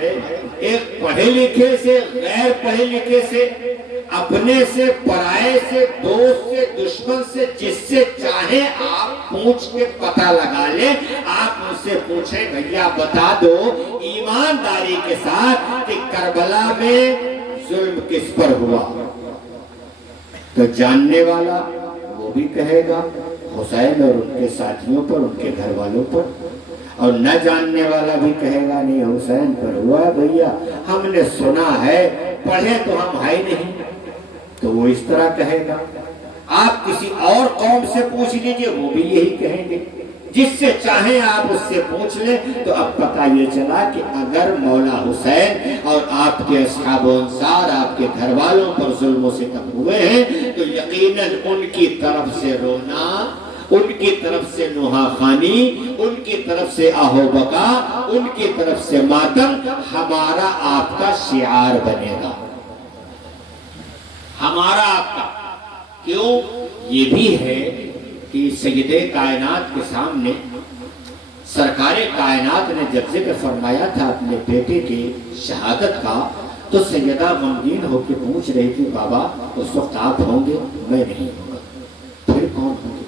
ایک پڑھے لکھے سے غیر پڑھے لکھے سے، اپنے سے پرائے سے، دوست سے دشمن سے، جس سے چاہے آپ پوچھ کے پتہ لگا لیں۔ آپ مجھ سے پوچھیں بھیا بتا دو ایمانداری کے ساتھ کہ کربلا میں ظلم کس پر ہوا، تو جاننے والا وہ بھی کہے گا حسین اور ان کے ساتھیوں پر، ان کے گھر والوں پر، اور نہ جاننے والا بھی کہے گا نہیں حسین پر ہوا بھیا، ہم نے سنا ہے، پڑھے تو ہم ہے نہیں، تو وہ اس طرح کہے گا۔ آپ کسی اور قوم سے پوچھ لیجئے، وہ بھی یہی کہیں گے۔ جس سے چاہیں آپ اس سے پوچھ لیں۔ تو اب پتہ یہ چلا کہ اگر مولا حسین اور آپ کے اصحاب و انصار، آپ کے گھر والوں پر ظلم و ستم ہوئے ہیں، تو یقیناً ان کی طرف سے رونا، ان کی طرف سے نوحہ خوانی، ان کی طرف سے آہو بکا، ان کی طرف سے ماتم ہمارا آپ کا شعار بنے گا، ہمارا آپ کا۔ کیوں؟ یہ بھی ہے کہ سید کائنات کے سامنے سرکار کائنات نے جب ذکر فرمایا تھا اپنے بیٹے کی شہادت کا، تو سیدہ غمگین ہو کے پوچھ رہی تھی بابا اس وقت آپ ہوں گے؟ میں نہیں ہوں گا۔ پھر کون ہوں گے؟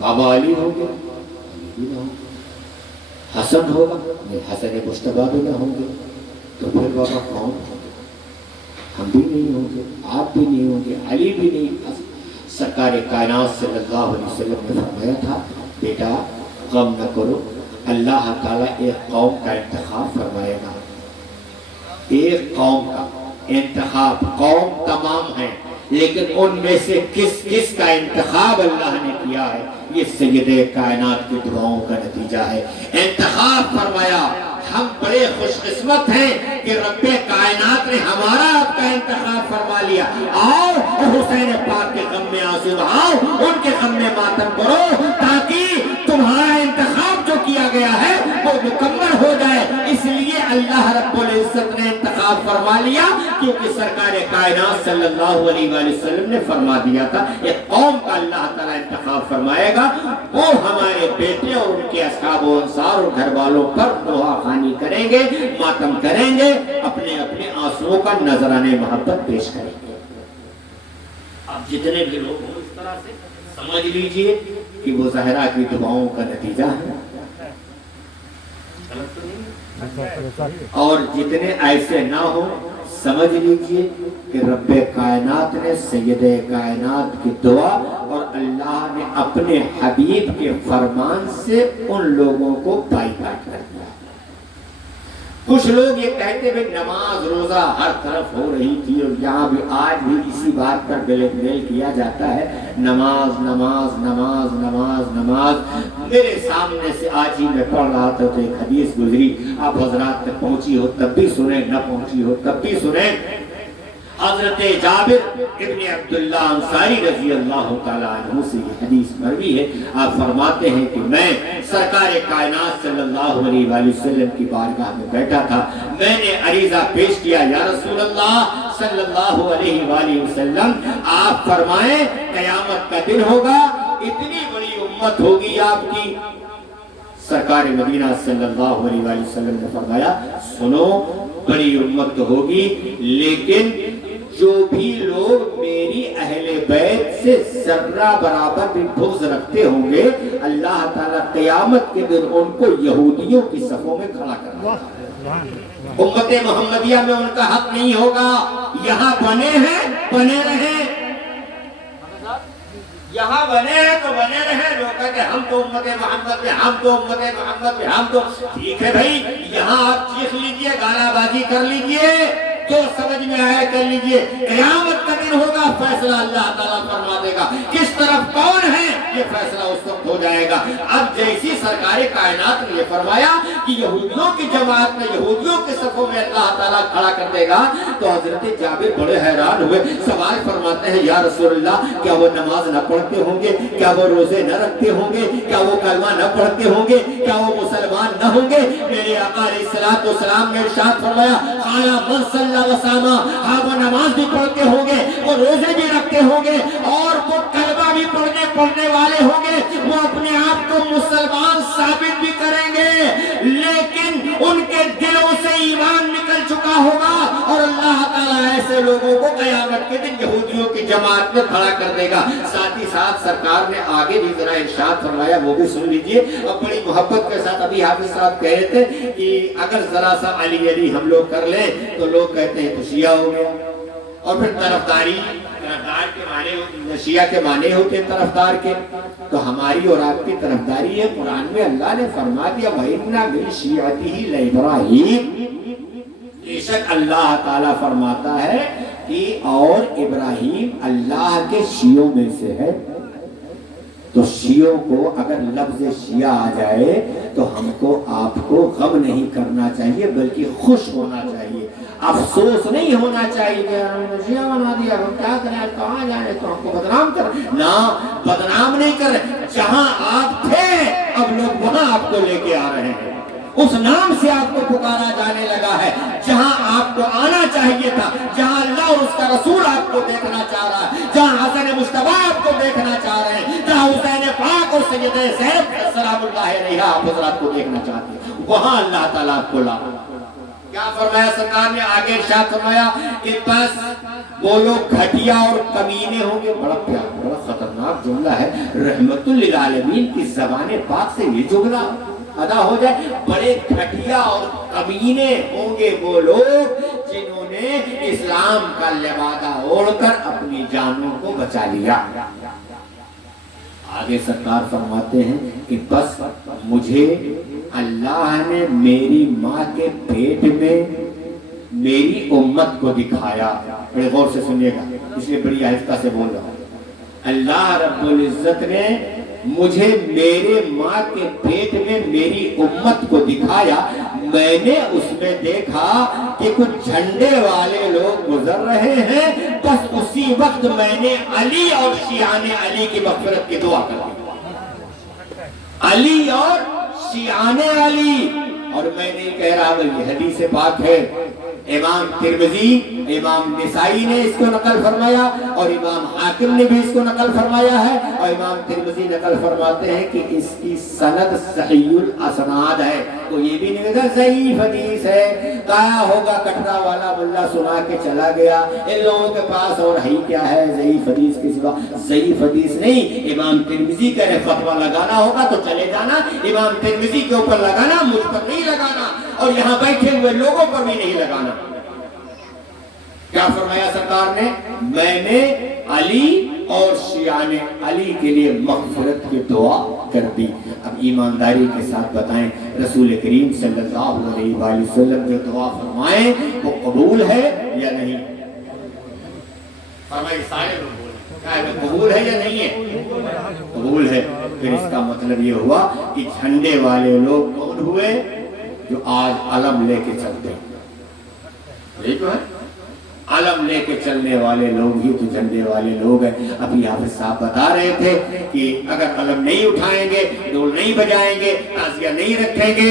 بابا علی ہوں گے؟ علی بھی نہ ہوں گے۔ حسن ہوگا؟ نہیں، حسن مجتبیٰ بھی نہ ہوں گے۔ تو پھر بابا کون ہوں گے؟ ہم بھی نہیں ہوں گے، آپ بھی نہیں ہوں گے، علی بھی نہیں۔ سرکار کائنات صلی اللہ علیہ وسلم نے فرمایا تھا بیٹا غم نہ کرو، اللہ تعالیٰ ایک قوم کا انتخاب فرمائے گا، ایک قوم کا انتخاب۔ قوم تمام ہیں لیکن ان میں سے کس کس کا انتخاب اللہ نے کیا ہے، یہ سید کائنات کی دعاؤں کا نتیجہ ہے۔ انتخاب فرمایا۔ ہم بڑے خوش قسمت ہیں کہ رب کائنات نے ہمارا آپ کا انتخاب فرما لیا۔ آؤ حسین پاک کے غم میں آنسو بہاؤ، ان کے غم میں ماتم کرو، تاکہ تمہارا انتخاب جو کیا گیا ہے وہ مکمل ہو جائے۔ اس لیے اللہ رب العزت نے انتخاب فرما لیا، کیونکہ سرکار کائنات صلی اللہ علیہ وآلہ وسلم نے فرما دیا تھا ایک قوم کا اللہ تعالیٰ انتخاب فرمائے گا، وہ ہمارے بیٹے اور ان کے اصحاب و انصار اور گھر والوں پر نوحہ خوانی کریں گے، ماتم کریں گے، اپنے اپنے آنسوؤں کا نذرانے محبت پیش کریں گے۔ اب جتنے بھی لوگ ہوں اس طرح سے سمجھ لیجئے کہ وہ زہرا کی دعاؤں کا نتیجہ ہے، اور جتنے ایسے نہ ہوں سمجھ لیجئے کہ رب کائنات نے سید کائنات کی دعا اور اللہ نے اپنے حبیب کے فرمان سے ان لوگوں کو بائیکاٹ کر دیا۔ کچھ لوگ یہ کہتے ہیں نماز روزہ ہر طرف ہو رہی تھی، اور یہاں بھی آج بھی اسی بات پر بلیک میل کیا جاتا ہے، نماز نماز نماز نماز نماز۔ میرے سامنے سے آج ہی میں پڑھ رہا تھا تو ایک حدیث گزری، آپ حضرات تک پہنچی ہو تب بھی سنیں، نہ پہنچی ہو تب بھی سنیں۔ حضرت جابر ابن عبداللہ انصاری رضی اللہ تعالیٰ عنہ سے یہ حدیث مروی ہے۔ آپ فرماتے ہیں کہ میں سرکار کائنات صلی اللہ علیہ وآلہ وسلم کی بارگاہ میں بیٹھا تھا، میں نے عریضہ پیش کیا، یا رسول اللہ صلی اللہ علیہ وآلہ وسلم آپ فرمائیں قیامت کا دن ہوگا، اتنی بڑی امت ہوگی آپ کی۔ سرکار مدینہ صلی اللہ علیہ وآلہ وسلم نے فرمایا سنو، بڑی امت ہوگی، لیکن جو بھی لوگ میری اہل بیت سے ذرہ برابر بھی بغض رکھتے ہوں گے، اللہ تعالیٰ قیامت کے دن ان کو یہودیوں کی صفوں میں کھڑا کرے گا۔ امت محمدیہ میں ان کا حق نہیں ہوگا۔ یہاں بنے ہیں بنے رہیں، یہاں بنے ہیں تو بنے رہیں۔ لوگ کہتے ہیں ہم تو امت محمد میں، ہم تو امت محمد میں، ہم تو ٹھیک ہے بھائی، یہاں آپ چیخ لیجئے، گالا بازی کر لیجئے، جو سمجھ میں آئے کر لیجئے، قیامت کا دن ہوگا، فیصلہ اللہ تعالیٰ فرما دے گا، کس طرف کون ہے یہ فیصلہ اس وقت ہو جائے گا۔ اب جیسی سرکار کائنات نے یہ فرمایا کہ یہودیوں کی جماعت میں، یہودیوں کے صفوں میں اللہ تعالیٰ کھڑا کر دے گا، تو حضرت جابر بڑے حیران ہوئے، سوال فرماتے ہیں یا رسول اللہ کیا وہ نماز نہ پڑھتے ہوں گے، کیا وہ روزے نہ رکھتے ہوں گے، کیا وہ کلمہ نہ پڑھتے ہوں گے، کیا وہ مسلمان نہ ہوں گے؟ میرے آقا علیہ السلام نے ارشاد فرمایا قال من صلی وسامہ، ہاں وہ نماز بھی پڑھتے ہوں گے، وہ روزے بھی رکھتے ہوں گے، اور وہ کلمہ بھی پڑھنے والے ہوں گے، وہ اپنے آپ کو مسلمان ثابت بھی کریں گے، لیکن ان کے دلوں سے ایمان سے لوگوں کو قیامت کے دن یہودیوں کی جماعت میں کھڑا کر دے گا۔ ساتھ ہی ساتھ سرکار نے آگے بھی ذرا ارشاد فرمایا، وہ بھی سن لیجئے۔ اور بڑی محبت کے ساتھ ابھی حافظ صاحب کہہ رہے تھے کہ اگر ذرا سا علی علی ہم لوگ کر لیں تو لوگ کہتے ہیں تو شیعہ ہو گیا، اور پھر طرفدار کے معنی، شیعہ کے معنی ہوتے ہیں طرفدار کے، تو ہماری اور آپ کی طرفداری ہے۔ قرآن میں اللہ نے فرما دیا وَإِنَّ مِن شِيعَتِهِ لَإِبْرَاهِيمَ، بے شک اللہ تعالیٰ فرماتا ہے کہ اور ابراہیم اللہ کے شیعوں میں سے ہے۔ تو شیعوں کو اگر لفظ شیعہ آ جائے تو ہم کو آپ کو غم نہیں کرنا چاہیے بلکہ خوش ہونا چاہیے، افسوس نہیں ہونا چاہیے کہ ہم نے شیعہ بنا دیا، ہم کیا کریں، کہاں جائیں، تو ہم کو بدنام کر نہ، بدنام نہیں کر رہے۔ جہاں آپ تھے اب لوگ وہاں آپ کو لے کے آ رہے ہیں، اس نام سے آپ کو پکارا جانے لگا ہے۔ جہاں آپ کو آنا چاہیے تھا، جہاں اللہ اور اس کا رسول آپ کو دیکھنا چاہ رہا ہے، جہاں حسن مصطفیٰ آپ کو دیکھنا چاہ رہے ہیں، جہاں حسین پاک اور سید زینب سلام اللہ علیہ آپ حضرات کو دیکھنا چاہتے ہیں، وہاں اللہ تعالیٰ آپ کو لا۔ کیا فرمایا سرکار نے آگے ارشاد فرمایا کہ بس وہ لوگ گھٹیا اور کمینے ہوں گے۔ بڑا پیارا، بڑا خطرناک جملہ ہے، رحمت للعالمین کی زبان پاک سے یہ جملہ ادا ہو جائے، بڑے گھٹیا اور کمینے ہوں گے وہ لوگ جنہوں نے اسلام کا لبادہ اوڑھ کر اپنی جانوں کو بچا لیا۔ آگے سرکار فرماتے ہیں کہ بس مجھے اللہ نے میری ماں کے پیٹ میں میری امت کو دکھایا۔ بڑے غور سے سنیے گا، اس لیے بڑی آہستہ سے بول رہا ہوں۔ اللہ رب العزت نے مجھے میرے ماں کے پیٹ میں میری امت کو دکھایا، میں نے اس میں دیکھا کہ کچھ جھنڈے والے لوگ گزر رہے ہیں، بس اسی وقت میں نے علی اور شیعان علی کی مغفرت کی دعا کر دی۔ علی اور شیعان علی، اور میں نہیں کہہ رہا، یہ حدیث پاک ہے، امام ترمذی، امام نسائی نے اس کو نقل فرمایا اور امام حاکم نے بھی اس کو نقل فرمایا ہے، اور امام ترمذی نقل فرماتے ہیں کہ اس کی سند صحیح الاسناد ہے۔ تو یہ بھی نہیں کہتا ضعیف حدیث ہے، کہا ہوگا کٹرا والا ملا سنا کے چلا گیا، ان لوگوں کے پاس اور ہی کیا ہے ضعیف حدیث کے سوا۔ ضعیف حدیث نہیں، امام ترمذی کہہ رہے فتویٰ لگانا ہوگا تو چلے جانا، امام ترمذی کے اوپر لگانا، مجھ پر نہیں لگانا، اور یہاں بیٹھے ہوئے لوگوں پر بھی نہیں لگانا۔ کیا فرمایا سرکار نے؟ میں نے علی اور شیعان علی کے لیے مغفرت کی دعا کر دی۔ اب ایمانداری کے ساتھ بتائیں، رسول کریم صلی اللہ علیہ وآلہ وسلم جو دعا فرمائیں وہ قبول ہے یا نہیں؟ فرمائے سارے قبول ہے یا نہیں ہے؟ قبول ہے۔ پھر اس کا مطلب یہ ہوا کہ جھنڈے والے لوگ کون ہوئے؟ جو آج علم لے کے چلتے ہیں، یہ جو ہے علم لے کے چلنے والے لوگ ہی تو جھنڈے والے لوگ ہیں۔ ابھی حافظ صاحب بتا رہے تھے کہ اگر علم نہیں اٹھائیں گے، ڈول نہیں بجائیں گے، تعزیہ نہیں رکھیں گے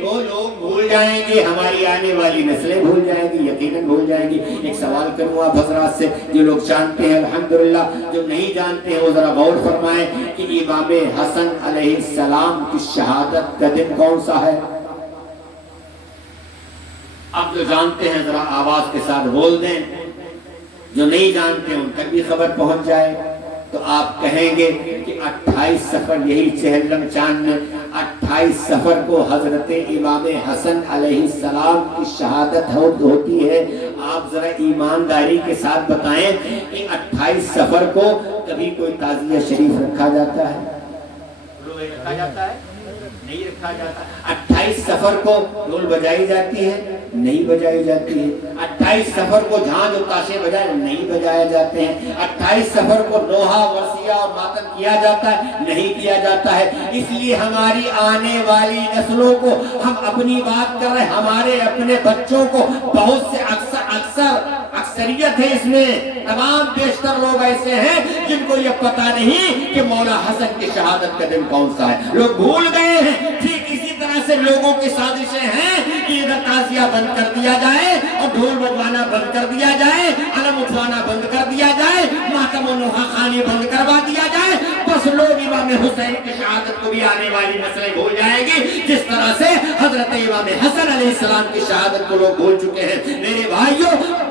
تو لوگ بھول جائیں گے، ہماری آنے والی نسلیں بھول جائیں گی، یقیناً بھول جائیں گی۔ ایک سوال کروں آپ حضرات سے، جو لوگ جانتے ہیں الحمدللہ، جو نہیں جانتے ہیں وہ ذرا غور فرمائیں کہ امام حسن علیہ السلام کی شہادت کا دن کون سا ہے؟ اب جو جانتے ہیں ذرا آواز کے ساتھ بول دیں، جو نہیں جانتے ان تک بھی خبر پہنچ جائے۔ تو آپ کہیں گے کہ 28 سفر، یہی چہلم چاند میں 28 سفر کو حضرت امام حسن علیہ السلام کی شہادت ہوتی ہے۔ آپ ذرا ایمانداری کے ساتھ بتائیں کہ 28 سفر کو کبھی کوئی تعزیہ شریف رکھا جاتا ہے؟ رکھا جاتا ہے؟ نہیں رکھا جاتا۔ 28 سفر کو ڈھول بجائی جاتی ہے؟ نہیں بجائی جاتی ہے۔ 28 سفر کو جھانج اور تاشے بجائے نہیں بجائے جاتے ہیں۔ 28 سفر کو نوحہ ورثیہ اور ماتم کیا جاتا ہے؟ نہیں کیا جاتا ہے۔ اس لیے ہماری آنے والی نسلوں کو ہم اپنی بات کر رہے ہیں، ہمارے اپنے بچوں کو بہت سے اکثریت ہے اس میں، تمام بیشتر لوگ ایسے ہیں جن کو یہ پتہ نہیں کہ مولا حسن کی شہادت کا دن کون سا ہے، لوگ بھول گئے ہیں۔ ٹھیک اسی طرح سے لوگوں کی سازشیں ہیں کہ ادھر تعزیہ بند کر دیا جائے اور ڈھول بجوانا بند کر دیا جائے، علم اٹھوانا بند کر دیا جائے، ماتم و نوحہ خوانی بند کروا دیا جائے، بس لوگ امام حسین کی شہادت کو بھی آنے والی نسلیں بھول جائیں گی، جس طرح سے حضرت امام حسن علیہ السلام کی شہادت کو لوگ بھول چکے ہیں۔ میرے بھائیوں،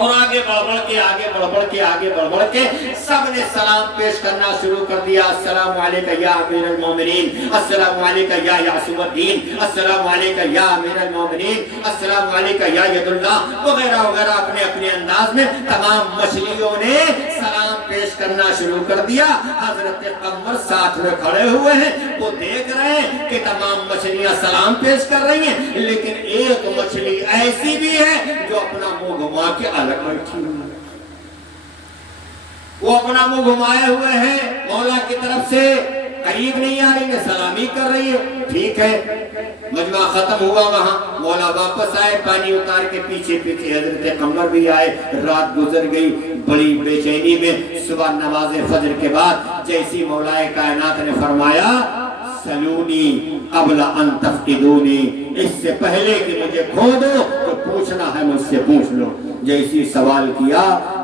اور آگے بڑھ بڑھ کے سب نے سلام پیش کرنا شروع کر دیا. السلام علیکہ یا امیر المومنین، السلام علیکہ یا یعصم الدین، السلام علیکہ یا امیر المومنین، السلام علیکہ یا ید اللہ، وغیرہ وغیرہ اپنے اپنے انداز میں تمام مچھلیوں نے سلام پیش کرنا شروع کر دیا. حضرت قمر ساتھ میں کھڑے ہوئے ہیں، وہ دیکھ رہے ہیں کہ تمام مچھلیاں سلام پیش کر رہی ہیں، لیکن ایک مچھلی ایسی بھی ہے جو اپنا منہ گھما کے الگ بیٹھی ہوئی ہے. وہ اپنا منہ گھمائے ہوئے ہیں، مولا کی طرف سے قریب نہیں آ رہی ہے، سلامی کر رہی ہے. ٹھیک ہے، مجمع ختم ہوا، وہاں مولا واپس آئے، پانی اتار کے پیچھے حضرت قمر بھی آئے. رات گزر گئی بڑی بے چینی میں. صبح نماز فجر کے بعد جیسی مولا کائنات نے فرمایا سلونی قبل ان تفقدونی، اس سے پہلے کہ مجھے کھو دو تو پوچھنا ہے مجھ سے پوچھ لو. جیسی سوال کیا،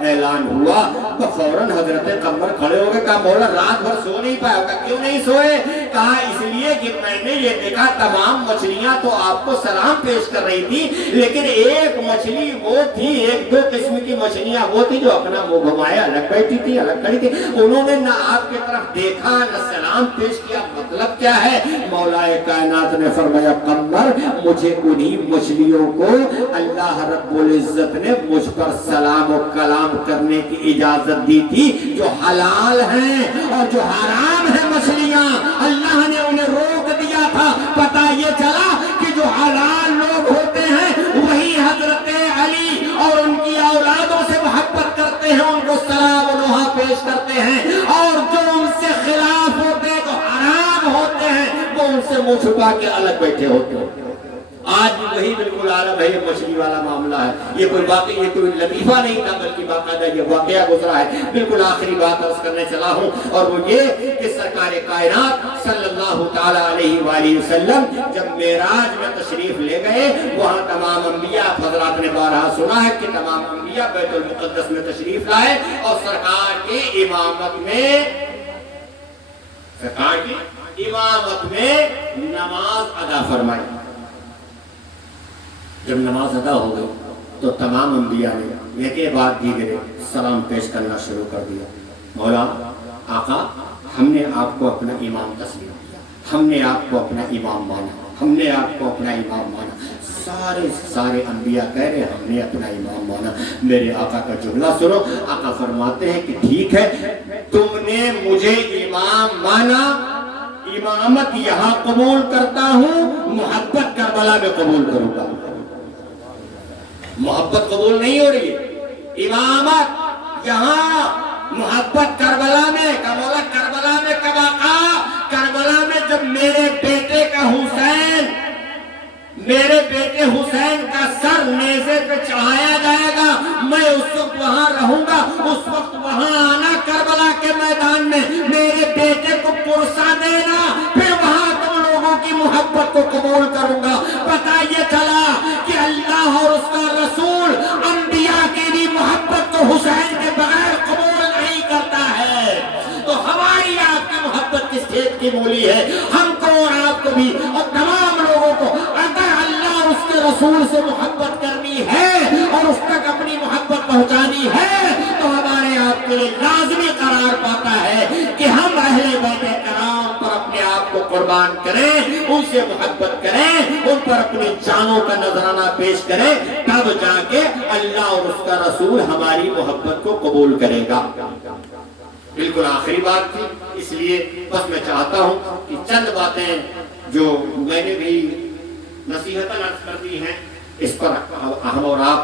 اعلان ہوا تو فوراً حضرت قمر کھڑے ہو گئے. کہا مولا رات بھر سو نہیں پایا. کہا کیوں نہیں سوئے؟ کہا اس لیے کہ میں نے یہ دیکھا تمام مچھلیاں تو آپ کو سلام پیش کر رہی تھی، لیکن ایک مچھلی وہ تھی، ایک دو قسم کی مچھلیاں وہ تھی جو اپنا منہ گھمایا الگ بیٹھی تھی، الگ کھڑی تھی. انہوں نے نہ آپ کی طرف دیکھا نہ سلام پیش کیا. مطلب کیا ہے؟ مولا کائنات نے فرمایا قمر مجھے انہی مچھلیوں کو اللہ رب العزت نے مجھ پر سلام و کلام کرنے کی اجازت دی تھی جو حلال ہیں، اور جو حرام ہیں مچھلیاں اللہ نے انہیں روک دیا تھا. پتہ یہ چلا کہ جو حلال لوگ ہوتے ہیں وہی حضرت علی اور ان کی اولادوں سے محبت کرتے ہیں، ان کو سلام و نوحہ پیش کرتے ہیں، اور جو ان سے خلاف ہوتے ہیں، جو حرام ہوتے ہیں، وہ ان سے منہ چھپا کے الگ بیٹھے ہوتے ہیں. آج بھی وہی بالکل عالم ہے. یہ مچھلی والا معاملہ ہے. یہ کوئی واقعی، یہ کوئی لطیفہ نہیں تھا بلکہ باقاعدہ یہ واقعہ گزرا ہے. بالکل آخری بات عرض کرنے چلا ہوں، اور وہ یہ کہ سرکار کائنات صلی اللہ تعالی علیہ وآلہ وسلم جب معراج میں تشریف لے گئے، وہاں تمام انبیاء، حضرات نے بارہا سنا ہے کہ تمام انبیاء بیت المقدس میں تشریف لائے اور سرکار کی امامت میں نماز ادا فرمائی. جب نماز ادا ہو گئی تو تمام انبیاء نے ایک کے بعد دیگرے سلام پیش کرنا شروع کر دیا. مولا آقا ہم نے آپ کو اپنا امام تسلیم کیا، ہم نے آپ کو اپنا امام مانا، ہم نے آپ کو اپنا امام مانا. سارے انبیاء کہہ رہے ہم نے اپنا امام مانا. میرے آقا کا جملہ سنو. آقا فرماتے ہیں کہ ٹھیک ہے، تم نے مجھے امام مانا، امامت یہاں قبول کرتا ہوں، محبت کربلا میں قبول کروں گا. محبت قبول نہیں ہو رہی ہے، امامت یہاں، محبت کربلا میں. مولا کربلا میں کب آقا؟ کربلا میں جب میرے بیٹے حسین کا سر نیزے پہ چڑھایا جائے گا، میں اس وقت وہاں رہوں گا. اس وقت وہاں آنا کربلا کے میدان میں، میرے بیٹے کو پرسا دینا، پھر وہاں تم لوگوں کی محبت کو قبول کروں گا. پتہ یہ چلا کہ اللہ اور اس کا رسول انبیاء کی بھی محبت کو حسین کے بغیر قبول نہیں کرتا ہے. تو ہماری آپ کی محبت کس چیز کی مولی ہے؟ ہم کو اور آپ کو بھی اور تمام لوگوں کو اگر اللہ اور اس کے رسول سے محبت کرنی ہے اور اس تک اپنی محبت پہنچانی ہے تو ہمارے آپ کے لیے لازمی قرار پاتا ہے کہ ہم اہل بیت کرام پر اپنے آپ کو قربان کریں، ان سے محبت کریں، ان پر اپنی جانوں کا نذرانہ پیش کریں، تب جا کے اللہ اور اس کا رسول ہماری محبت کو قبول کرے گا. بالکل آخری بات تھی، اس لیے بس میں چاہتا ہوں کہ چند باتیں جو میں نے بھی نصیحتاً عرض کر دی ہیں، اس پر ہم اور آپ